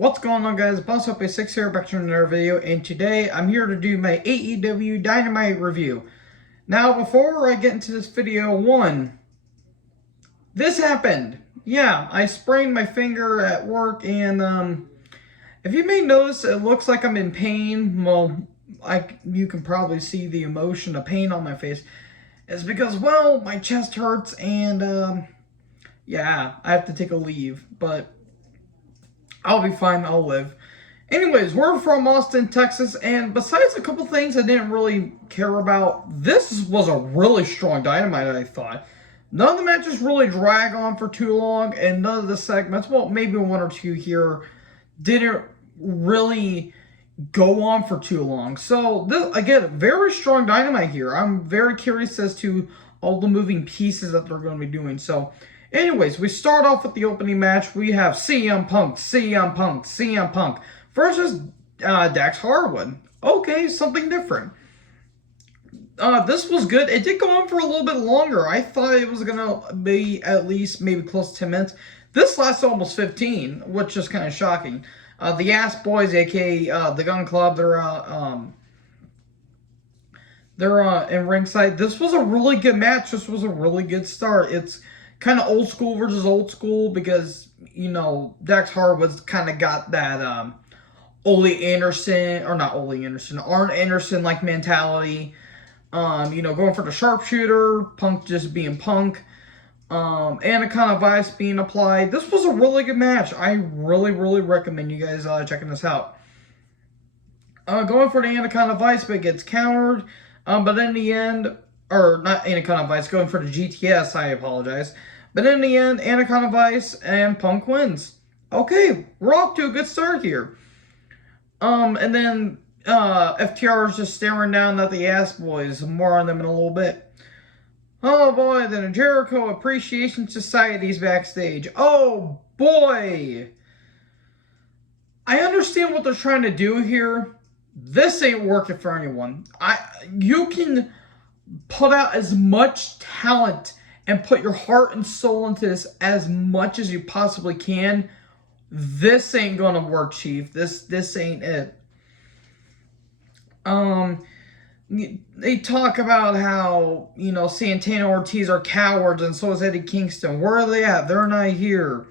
What's going on, guys? Boss Up 6 here, back to another video, and today I'm here to do my AEW Dynamite review. Now, before I get into this video, this happened. Yeah, I sprained my finger at work, and if you may notice, it looks like I'm in pain. Well, you can probably see the emotion of pain on my face. It's because, well, my chest hurts, and yeah, I have to take a leave, but I'll be fine, I'll live. Anyways, we're from Austin, Texas, and besides a couple things I didn't really care about, this was a really strong Dynamite, I thought. None of the matches really drag on for too long, and none of the segments, well, maybe one or two here, didn't really go on for too long. So, this, again, very strong Dynamite here. I'm very curious as to all the moving pieces that they're going to be doing. So, anyways, we start off with the opening match. We have CM Punk versus Dax Harrington. Okay, something different. This was good. It did go on for a little bit longer. I thought it was going to be at least maybe close to 10 minutes. This lasted almost 15, which is kind of shocking. The Ass Boys, aka the Gun Club, they're in ringside. This was a really good match. This was a really good start. It's kind of old school versus old school because, you know, Dax Harwood's kind of got that Arn Anderson-like mentality. You know, going for the sharpshooter, Punk just being Punk, Anaconda Vice being applied. This was a really good match. I really recommend you guys checking this out. Going for the Anaconda Vice, but it gets countered. But in the end, or not Anaconda Vice, going for the GTS, I apologize. But in the end, Anaconda Vice and Punk wins. Okay, we're off to a good start here. And then FTR is just staring down at the Ass Boys. More on them in a little bit. Oh boy, then the Jericho Appreciation Society's backstage. Oh boy! I understand what they're trying to do here. This ain't working for anyone. You can put out as much talent and put your heart and soul into this as much as you possibly can. This ain't gonna work, Chief. This ain't it. They talk about how, you know, Santana Ortiz are cowards and so is Eddie Kingston. Where are they at? They're not here.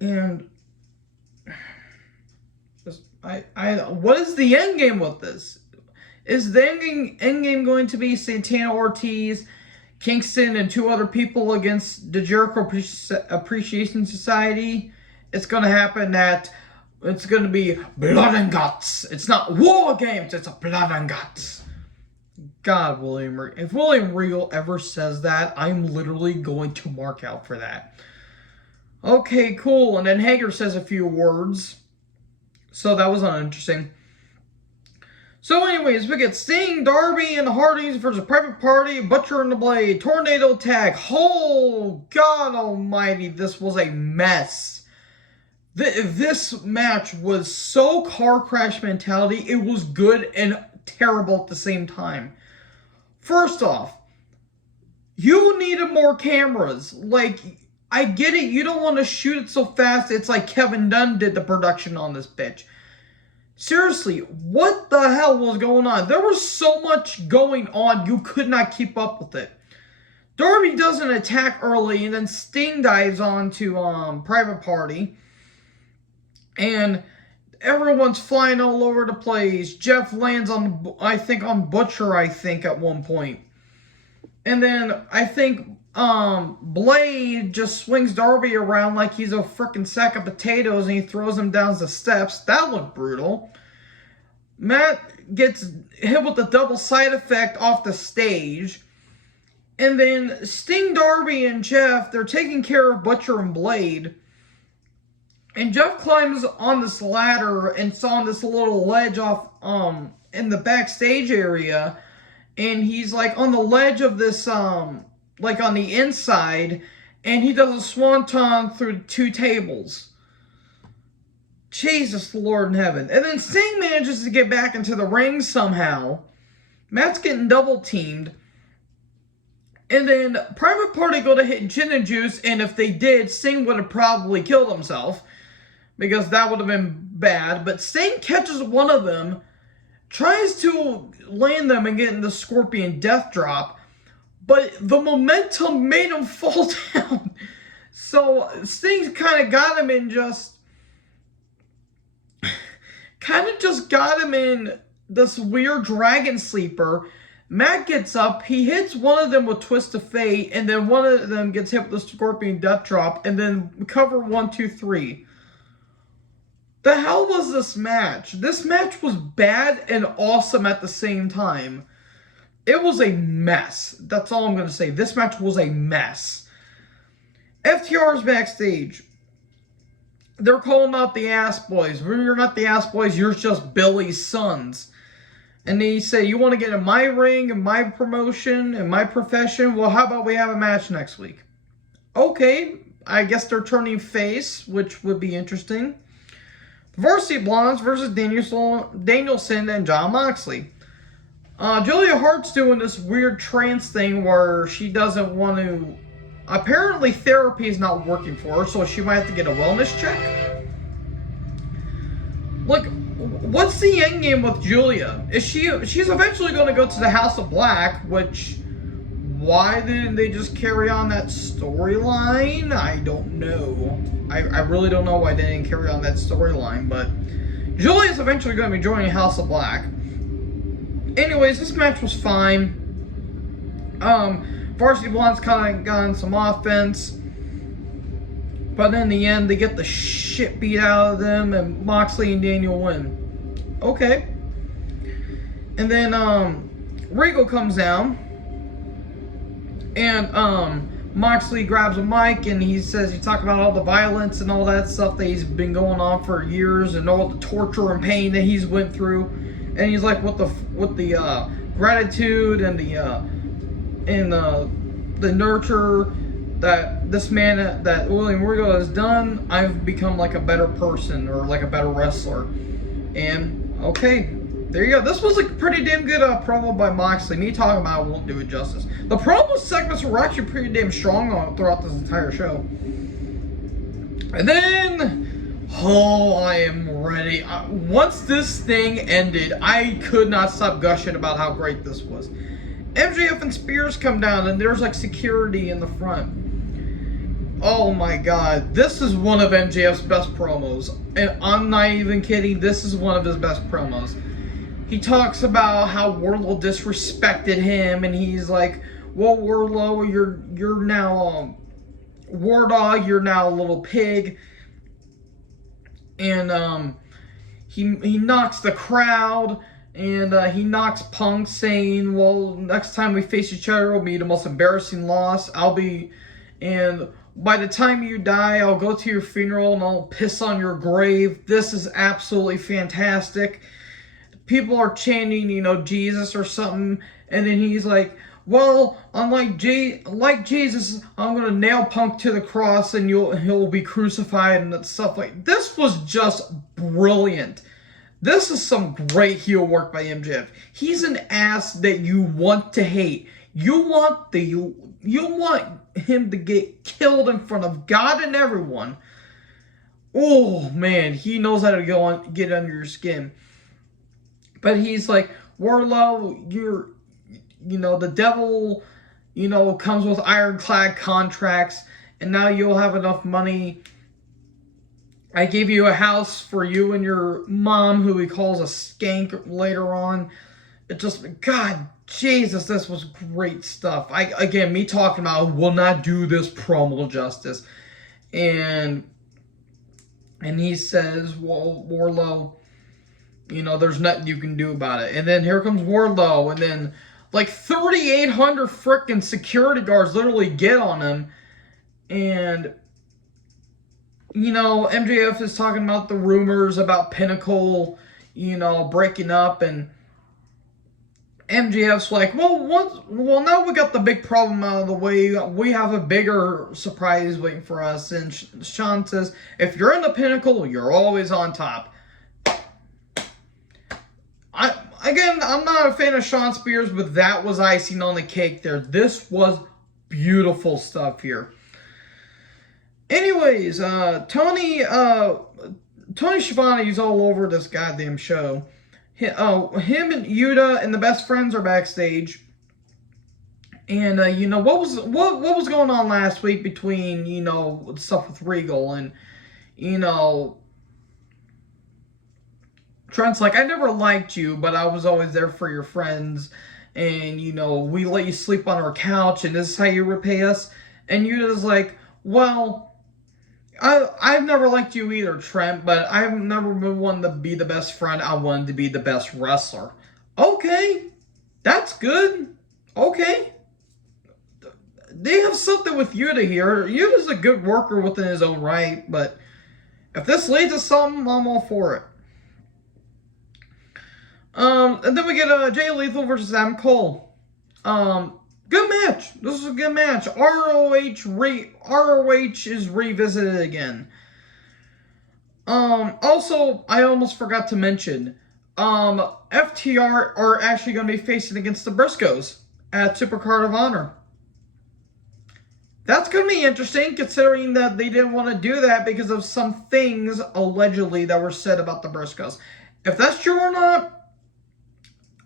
And what is the end game with this? Is the end game going to be Santana Ortiz, Kingston, and two other people against the Jericho Appreciation Society? It's going to happen that it's going to be blood and guts. It's not war games, it's a blood and guts. God, if William Regal ever says that, I'm literally going to mark out for that. Okay, cool. And then Hager says a few words. So that was uninteresting. So anyways, we get Sting, Darby, and the Hardys versus Private Party, Butcher and the Blade, Tornado Tag. Oh, God almighty, this was a mess. This match was so car crash mentality. It was good and terrible at the same time. First off, you needed more cameras. Like, I get it, you don't want to shoot it so fast. It's like Kevin Dunn did the production on this bitch. Seriously, what the hell was going on? There was so much going on, you could not keep up with it. Darby doesn't attack early, and then Sting dives onto Private Party. And everyone's flying all over the place. Jeff lands on, on Butcher, at one point. And then, I think, Blade just swings Darby around like he's a freaking sack of potatoes and he throws him down the steps. That looked brutal. Matt gets hit with the double side effect off the stage. And then Sting, Darby, and Jeff, they're taking care of Butcher and Blade. And Jeff climbs on this ladder and it's on this little ledge off in the backstage area. And he's like on the ledge of this like on the inside, and he does a swanton through two tables. Jesus Lord in heaven. And then Sting manages to get back into the ring somehow. Matt's getting double teamed. And then Private Party go to hit Gin and Juice, and if they did, Sting would have probably killed himself. because that would have been bad. But Sting catches one of them, tries to land them and get in the Scorpion Death Drop, but the momentum made him fall down. So Sting kind of got him in this weird dragon sleeper. Matt gets up, he hits one of them with Twist of Fate, and then one of them gets hit with the Scorpion Death Drop, and then cover 1, 2, 3. The hell was this match? This match was bad and awesome at the same time. It was a mess. That's all I'm going to say. This match was a mess. FTR's backstage. They're calling out the Ass Boys. You're not the Ass Boys, you're just Billy's sons. And they say, you want to get in my ring, in my promotion, in my profession? Well, how about we have a match next week? Okay, I guess they're turning face, which would be interesting. Varsity Blondes versus Danielson and Jon Moxley. Julia Hart's doing this weird trance thing where she doesn't want to... Apparently therapy is not working for her, so she might have to get a wellness check. Look, what's the end game with Julia? She's eventually going to go to the House of Black, which... Why didn't they just carry on that storyline? I don't know. I really don't know why they didn't carry on that storyline, but Julia's eventually going to be joining House of Black. Anyways, this match was fine. Varsity Blondes kind of got on some offense, but in the end, they get the shit beat out of them, and Moxley and Daniel win. Okay. And then Regal comes down, and Moxley grabs a mic and he talks about all the violence and all that stuff that he's been going on for years and all the torture and pain that he's went through. And he's like, with the gratitude and the nurture that this man, that William Regal has done, I've become like a better person or like a better wrestler. And okay. There you go. This was a pretty damn good promo by Moxley. Me talking about it won't do it justice. The promo segments were actually pretty damn strong throughout this entire show. And then, I am ready. Once this thing ended, I could not stop gushing about how great this was. MJF and Spears come down, and there's like security in the front. Oh my god, this is one of MJF's best promos. And I'm not even kidding, this is one of his best promos. He talks about how Wardlow disrespected him, and he's like, well, Wardlow, you're now War Dog, you're now a little pig. And he knocks the crowd, and he knocks Punk, saying, well, next time we face each other will be the most embarrassing loss. And by the time you die, I'll go to your funeral and I'll piss on your grave. This is absolutely fantastic. People are chanting, Jesus or something, and then he's like, well, unlike Jesus, I'm going to nail Punk to the cross and he'll be crucified and stuff like. This was just brilliant. This is some great heel work by MJF. He's an ass that you want to hate. You want him to get killed in front of God and everyone. Oh man, he knows how to get under your skin. But he's like, Wardlow, the devil, comes with ironclad contracts, and now you'll have enough money. I gave you a house for you and your mom, who he calls a skank later on. It just, God, Jesus, this was great stuff. Me talking about will not do this promo justice. And he says, well, Wardlow, there's nothing you can do about it. And then here comes Wardlow, and then like 3,800 freaking security guards literally get on him. And, MJF is talking about the rumors about Pinnacle, breaking up. And MJF's like, well, now we got the big problem out of the way. We have a bigger surprise waiting for us. And Sean says, if you're in the Pinnacle, you're always on top. I'm not a fan of Sean Spears, but that was icing on the cake there. This was beautiful stuff here. Anyways, Tony Tony Schiavone's all over this goddamn show. Him and Yuta and the best friends are backstage. And what was going on last week between stuff with Regal and Trent's like, I never liked you, but I was always there for your friends, and we let you sleep on our couch, and this is how you repay us. And Yuta's like, well, I've never liked you either, Trent, but I've never been one to be the best friend. I wanted to be the best wrestler. Okay, that's good. Okay. They have something with Yuta here. Yuta's a good worker within his own right, but if this leads to something, I'm all for it. And then we get Jay Lethal versus Adam Cole. Good match. This is a good match. ROH is revisited again. Also, I almost forgot to mention, FTR are actually going to be facing against the Briscoes at Supercard of Honor. That's going to be interesting, considering that they didn't want to do that because of some things, allegedly, that were said about the Briscoes. If that's true or not,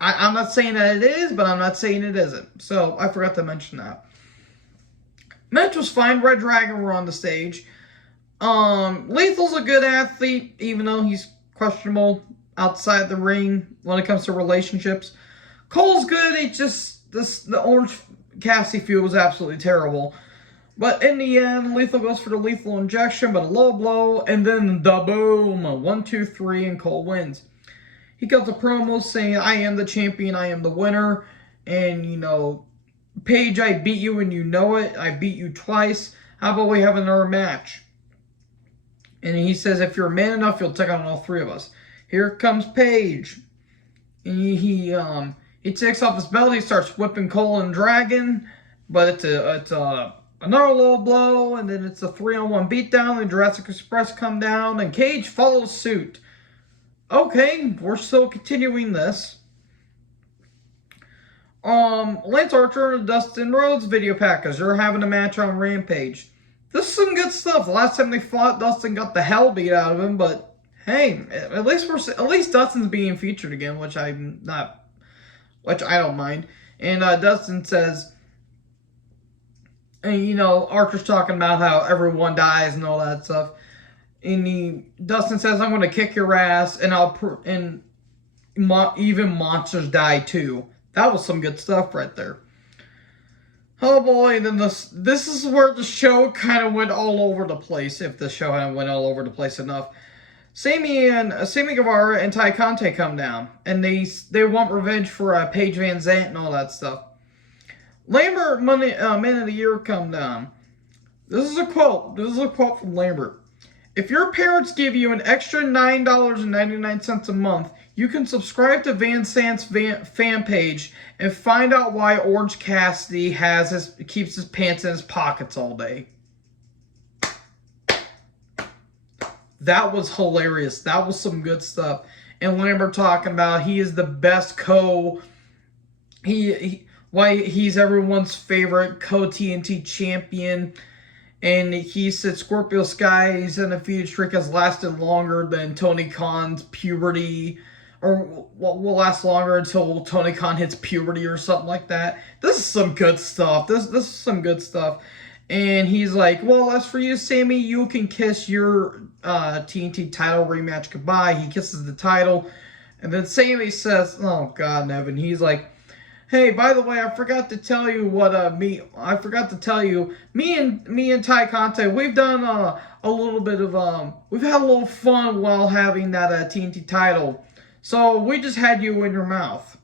I'm not saying that it is, but I'm not saying it isn't. So, I forgot to mention that. Match was fine. Red Dragon were on the stage. Lethal's a good athlete, even though he's questionable outside the ring when it comes to relationships. Cole's good. The Orange Cassidy feud was absolutely terrible. But in the end, Lethal goes for the lethal injection, but a low blow, and then the boom. 1, 2, 3, and Cole wins. He cuts a promo saying, I am the champion, I am the winner, and, Paige, I beat you and you know it. I beat you twice. How about we have another match? And he says, if you're man enough, you'll take on all three of us. Here comes Paige. And he takes off his belt, he starts whipping Cole and Dragon, but it's another low blow, and then it's a 3-on-1 beatdown, and Jurassic Express come down, and Cage follows suit. Okay, we're still continuing this. Lance Archer and Dustin Rhodes video package. They're having a match on Rampage. This is some good stuff. The last time they fought, Dustin got the hell beat out of him, but hey, at least Dustin's being featured again, which I don't mind. And Dustin says, and Archer's talking about how everyone dies and all that stuff. And Dustin says, I'm going to kick your ass, and even monsters die too. That was some good stuff right there. Oh boy, and then this is where the show kind of went all over the place, if the show hadn't went all over the place enough. Sammy Guevara and Tyconte come down, and they want revenge for Paige Van Zandt and all that stuff. Lambert, Man of the Year, come down. This is a quote from Lambert. If your parents give you an extra $9.99 a month, you can subscribe to Van Zandt's fan page and find out why Orange Cassidy keeps his pants in his pockets all day. That was hilarious. That was some good stuff. And Lambert talking about he is the best why he's everyone's favorite co-TNT champion. And he said Scorpio Sky's undefeated streak has lasted longer than Tony Khan's puberty, or will last longer until Tony Khan hits puberty or something like that. This is some good stuff. This is some good stuff. And he's like, well, as for you, Sammy, you can kiss your TNT title rematch goodbye. He kisses the title. And then Sammy says, oh, God, Nevin. He's like, hey, by the way, I forgot to tell you me and Tyconte, we've done a little bit of, we've had a little fun while having that TNT title. So we just had you in your mouth.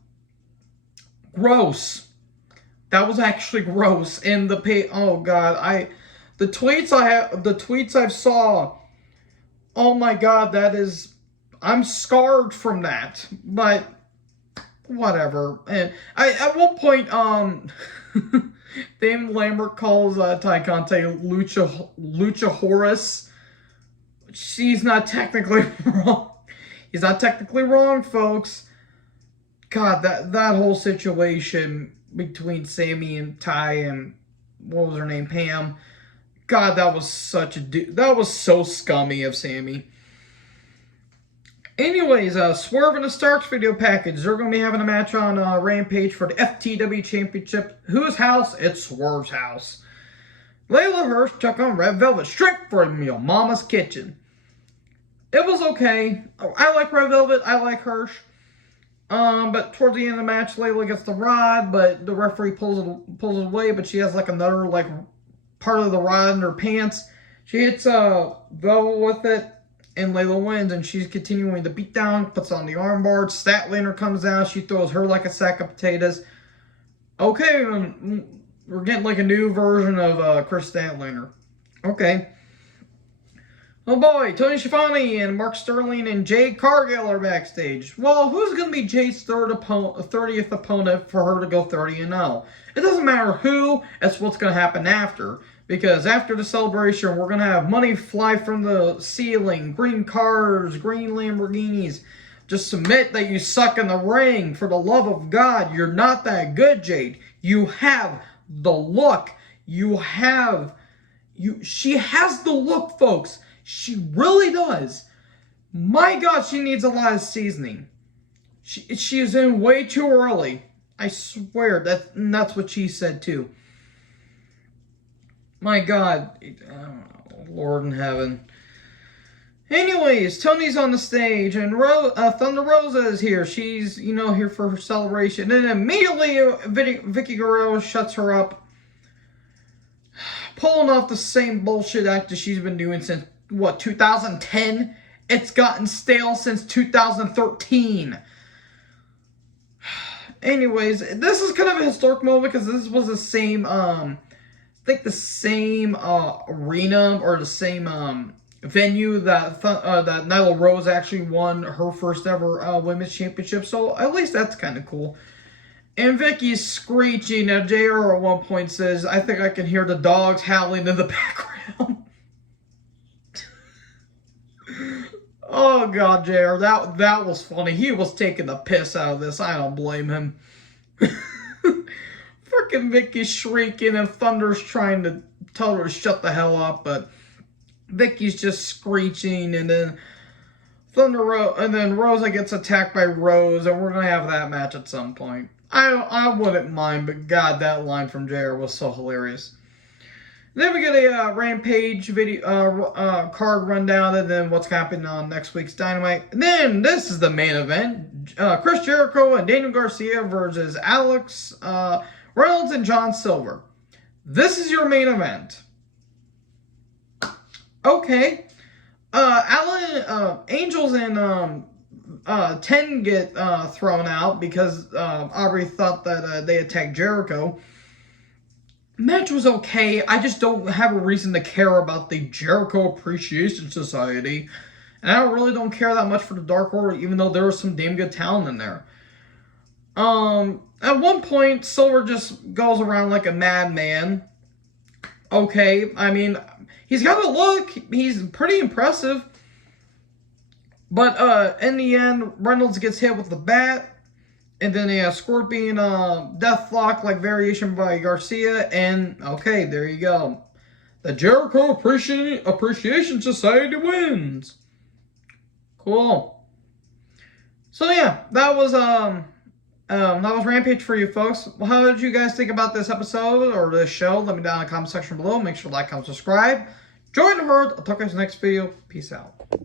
Gross. That was actually gross. And oh God, the tweets I've saw, oh my God, I'm scarred from that. But whatever. And at one point, Damon Lambert calls Tyconte Lucha Horus. She's not technically wrong. He's not technically wrong, folks. God, that whole situation between Sammy and Ty and what was her name, Pam. God, that was so scummy of Sammy. Anyways, Swerve and the Starks video package. They're going to be having a match on Rampage for the FTW Championship. Whose house? It's Swerve's house. Layla Hirsch took on Red Velvet straight from your mama's kitchen. It was okay. I like Red Velvet. I like Hirsch. But towards the end of the match, Layla gets the rod, but the referee pulls it away. But she has like another part of the rod in her pants. She hits Velvet with it, and Layla wins. And she's continuing the beatdown. Puts on the armbar. Statlander comes out. She throws her like a sack of potatoes. Okay, we're getting like a new version of Chris Statlander. Okay. Oh boy, Tony Schiavone and Mark Sterling and Jade Cargill are backstage. Well, who's going to be Jade's 30th opponent for her to go 30-0? It doesn't matter who, it's what's going to happen after. Because after the celebration, we're going to have money fly from the ceiling, green cars, green Lamborghinis. Just submit that you suck in the ring. For the love of God, you're not that good, Jade. You have the look. She has the look, folks. She really does. My God, she needs a lot of seasoning. She is in way too early. I swear, that's what she said too. My God. Oh, Lord in heaven. Anyways, Tony's on the stage, and Thunder Rosa is here. She's, here for her celebration. And immediately, Vicky Guerrero shuts her up. Pulling off the same bullshit act that she's been doing since, 2010? It's gotten stale since 2013. Anyways, this is kind of a historic moment because this was the same, I think the same arena or the same venue that Nyla Rose actually won her first ever women's championship. So at least that's kind of cool. And Vicky's screeching, and JR at one point says, "I think I can hear the dogs howling in the background." Oh God, JR, that was funny. He was taking the piss out of this. I don't blame him. Freaking Vicky's shrieking, and Thunder's trying to tell her to shut the hell up, but Vicky's just screeching, and then Rosa gets attacked by Rose, and we're gonna have that match at some point. I wouldn't mind, but God, that line from JR was so hilarious. Then we get a Rampage video card rundown, and then what's happening on next week's Dynamite. And then this is the main event: Chris Jericho and Daniel Garcia versus Alex Reynolds and John Silver. This is your main event. Okay. Angels and 10 get thrown out because Aubrey thought that they attacked Jericho. Match was okay. I just don't have a reason to care about the Jericho Appreciation Society. And I really don't care that much for the Dark Order, even though there was some damn good talent in there. At one point, Silver just goes around like a madman. Okay, I mean, he's got a look. He's pretty impressive. But in the end, Reynolds gets hit with the bat. And then a Scorpion Deathlock like variation by Garcia. And, okay, there you go. The Jericho Appreciation Society wins. Cool. So, yeah, that was Rampage for you folks. Well, how did you guys think about this episode or this show? Let me know in the comment section below. Make sure to like, comment, subscribe. Join the herd. I'll talk to you guys in the next video. Peace out.